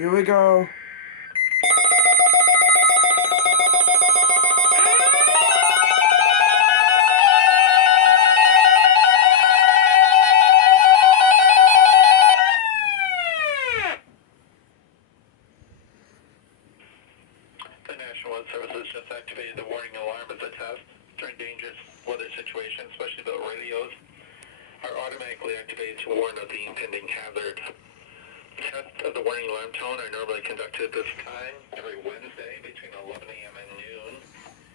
Here we go. The National Weather Service has just activated the warning alarm as a test during dangerous weather situations, especially the radios are automatically activated to warn of the impending hazard. Tests of the warning alarm tone are normally conducted at this time every Wednesday between 11 a.m. and noon.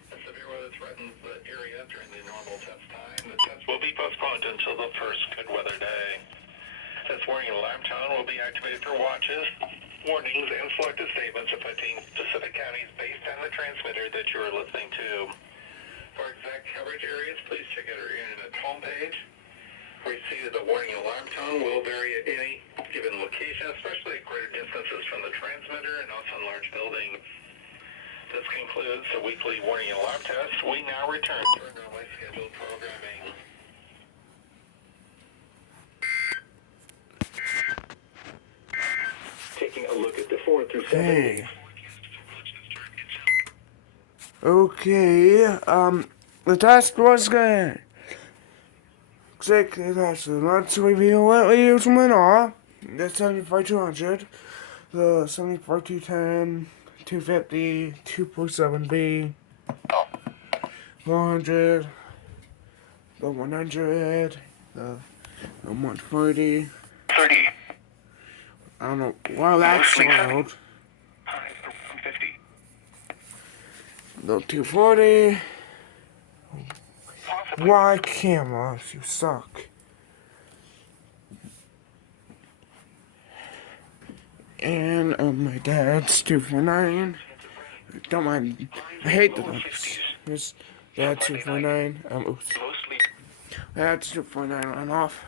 If severe weather threatens the area during the normal test time, the test will be postponed until the first good weather day. This warning alarm tone will be activated for watches, warnings, and selected statements affecting specific counties based on the transmitter that you are listening to. For exact coverage areas, please check out our internet homepage. Receipt of the warning alarm tone will vary at any given location, especially at greater distances from the transmitter and also in large buildings. This concludes the weekly warning alarm test. We now return to our normally scheduled programming. Taking a look at the 4 through 7 days. Okay, the test was good. Exactly, let's review what we used went off. The 75-200, the 75-210, 250, 2.7B, 400, the 100, the 140. 30. I don't know why that's loud. High for 150. The 240. Possibly. Why cameras? You suck. And my dad's 249. Don't mind. I hate the numbers. His dad's 249. Oops. Mostly. That's 249 on off.